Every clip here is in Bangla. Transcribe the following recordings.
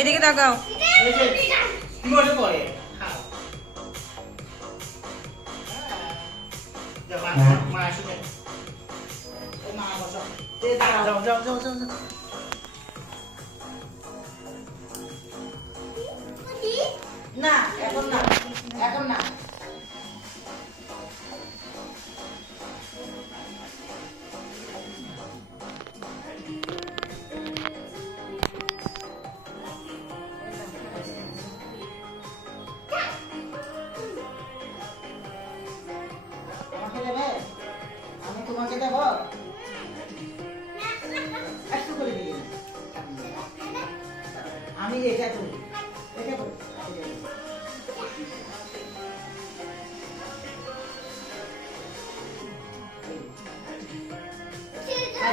এদিকে তাকাও। না এখন না, এখন না। আমাকে দেবে? আমি তোমাকে দেব? একটু করে দিয়ে আমি এটা করি, এটা করি।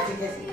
ঠিক আছে।